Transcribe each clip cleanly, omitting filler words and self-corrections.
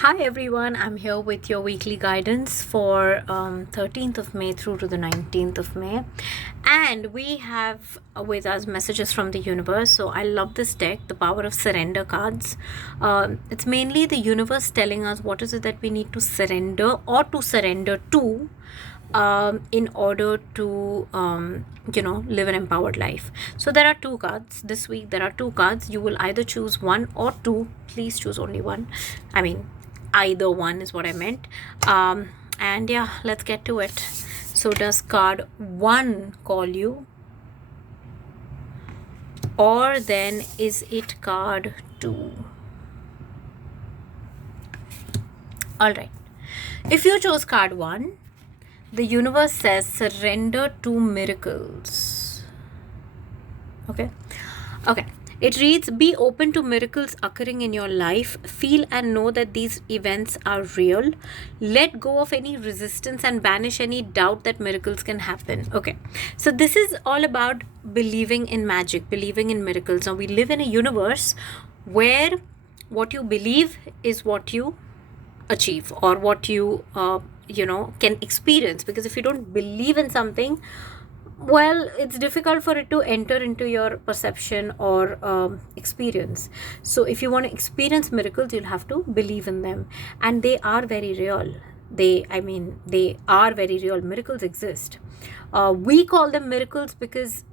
Hi everyone, I'm here with your weekly guidance for 13th of May through to the 19th of May. And we have with us messages from the universe. So I love this deck, the Power of Surrender cards. It's mainly the universe telling us what is it that we need to surrender or to surrender to in order to live an empowered life. So there are two cards this week. There are two cards. You will either choose one or two. Please choose only one. I mean, either one is what I meant. And yeah, let's get to it. So does card 1 call you, or then is it card 2? All right, if you chose card 1, the universe says surrender to miracles. Okay. It reads, be open to miracles occurring in your life. Feel and know that these events are real. Let go of any resistance and banish any doubt that miracles can happen. Okay. So this is all about believing in magic, believing in miracles. Now we live in a universe where what you believe is what you achieve, or what you can experience. Because if you don't believe in something, well, it's difficult for it to enter into your perception or experience. So if you want to experience miracles, you'll have to believe in them, and they are very real. They are very real. Miracles exist. We call them miracles because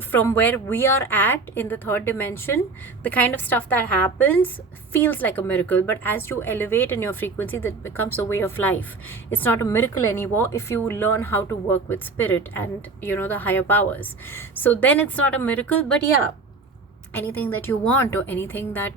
from where we are at in the third dimension, the kind of stuff that happens feels like a miracle. But as you elevate in your frequency, that becomes a way of life. It's not a miracle anymore if you learn how to work with spirit and the higher powers. So then it's not a miracle. But yeah, anything that you want, or anything that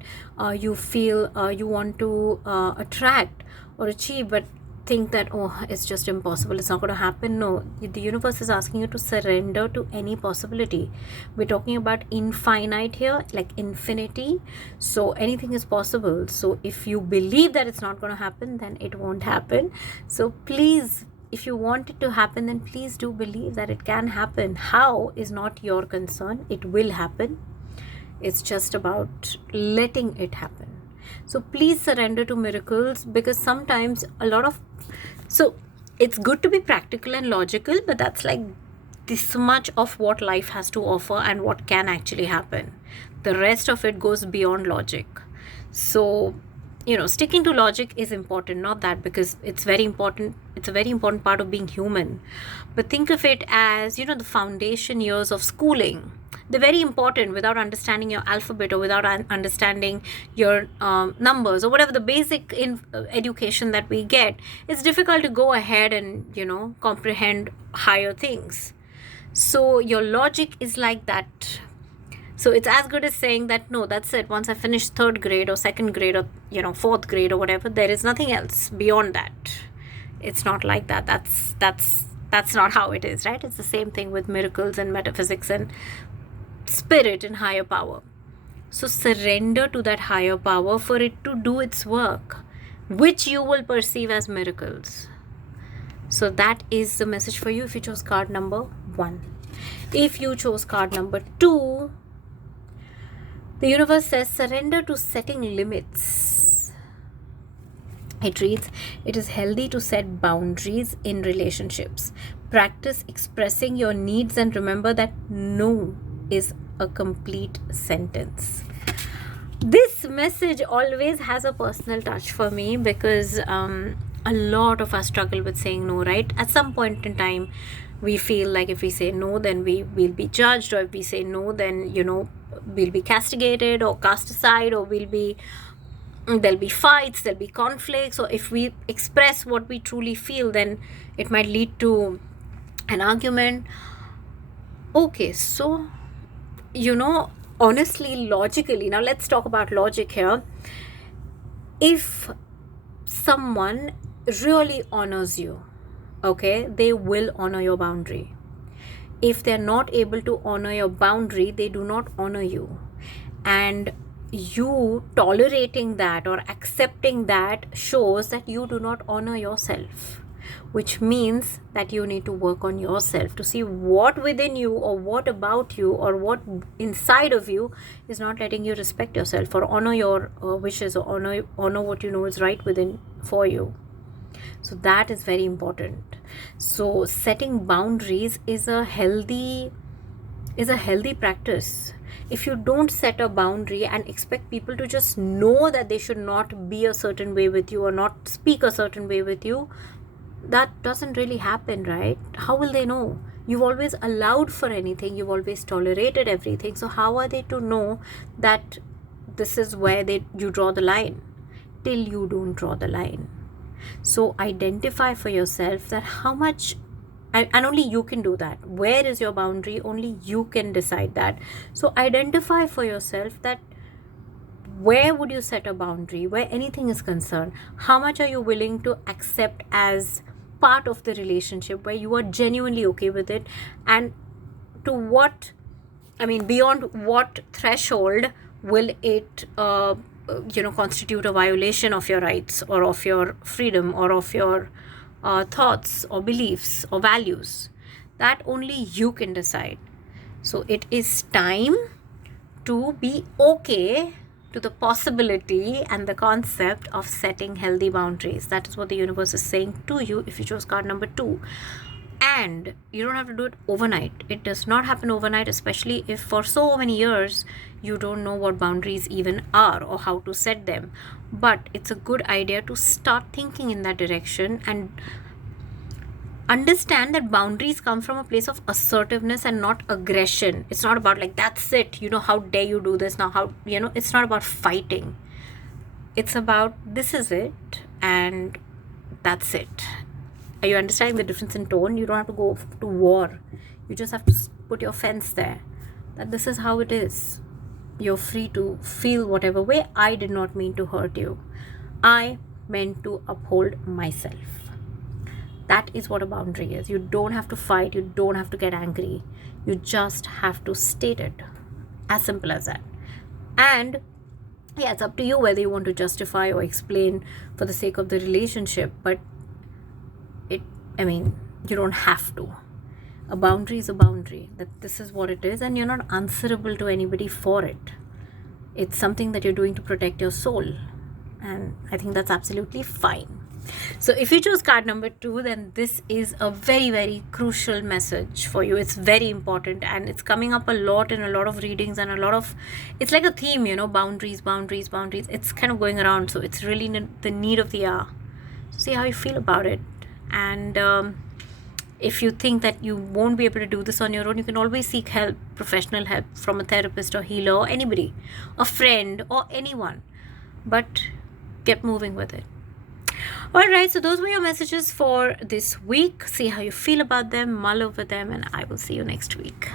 you feel you want to attract or achieve, but think that, oh, it's just impossible, it's not going to happen. No, the universe is asking you to surrender to any possibility. We're talking about infinite here, like infinity. So anything is possible. So if you believe that it's not going to happen, then it won't happen. So please, if you want it to happen, then please do believe that it can happen. How is not your concern. It will happen. It's just about letting it happen. So please surrender to miracles, because sometimes so it's good to be practical and logical, but that's like this much of what life has to offer and what can actually happen. The rest of it goes beyond logic. So sticking to logic is important, not that, because it's very important. It's a very important part of being human. But think of it as the foundation years of schooling. They're very important. Without understanding your alphabet, or without understanding your numbers, or whatever the basic education that we get, it's difficult to go ahead and comprehend higher things. So your logic is like that. So it's as good as saying that, no, that's it. Once I finish third grade or second grade or fourth grade or whatever, there is nothing else beyond that. It's not like that. That's not how it is, right? It's the same thing with miracles and metaphysics and spirit and higher power. So surrender to that higher power for it to do its work, which you will perceive as miracles. So that is the message for you if you chose card number 1. If you chose card number 2, the universe says surrender to setting limits. It reads, it is healthy to set boundaries in relationships. Practice expressing your needs and remember that no is a complete sentence. This message always has a personal touch for me, because a lot of us struggle with saying no, right? At some point in time, we feel like if we say no, then we will be judged, or if we say no, then we'll be castigated or cast aside, or there'll be fights, there'll be conflicts. Or if we express what we truly feel, then it might lead to an argument. Okay, so honestly, logically, now let's talk about logic here. If someone really honors you, okay, they will honor your boundary. If they're not able to honor your boundary, they do not honor you. And you tolerating that or accepting that shows that you do not honor yourself. which means that you need to work on yourself to see what within you or what about you or what inside of you is not letting you respect yourself or honor your wishes or honor what you know is right within for you. So that is very important. So setting boundaries is a healthy practice. If you don't set a boundary and expect people to just know that they should not be a certain way with you or not speak a certain way with you, that doesn't really happen, right? How will they know? You've always allowed for anything, you've always tolerated everything, so how are they to know that this is where you draw the line? Till you don't draw the line. So identify for yourself that how much, and only you can do that. Where is your boundary? Only you can decide that. So identify for yourself that where would you set a boundary, where anything is concerned. How much are you willing to accept as part of the relationship, where you are genuinely okay with it, and to what, beyond what threshold will it constitute a violation of your rights or of your freedom or of your thoughts or beliefs or values. That only you can decide. So it is time to be okay to the possibility and the concept of setting healthy boundaries. That is what the universe is saying to you if you chose card number 2. And you don't have to do it overnight. It does not happen overnight, especially if for so many years you don't know what boundaries even are or how to set them. But it's a good idea to start thinking in that direction and understand that boundaries come from a place of assertiveness and not aggression. It's not about like, that's it, how dare you do this now, how, it's not about fighting. It's about, this is it and that's it. Are you understanding the difference in tone? You don't have to go to war. You just have to put your fence there. That this is how it is. You're free to feel whatever way. I did not mean to hurt you. I meant to uphold myself. That is what a boundary is. You don't have to fight. You don't have to get angry. You just have to state it. As simple as that. And yeah, it's up to you whether you want to justify or explain for the sake of the relationship. But you don't have to. A boundary is a boundary. That this is what it is, and you're not answerable to anybody for it. It's something that you're doing to protect your soul, and I think that's absolutely fine. So if you choose card number 2, then this is a very, very crucial message for you. It's very important, and it's coming up a lot in a lot of readings and it's like a theme, boundaries. It's kind of going around, so it's really the need of the hour. So see how you feel about it. And if you think that you won't be able to do this on your own, you can always seek help, professional help from a therapist or healer or anybody, a friend or anyone. But get moving with it. All right, so those were your messages for this week. See how you feel about them, mull over them, and I will see you next week.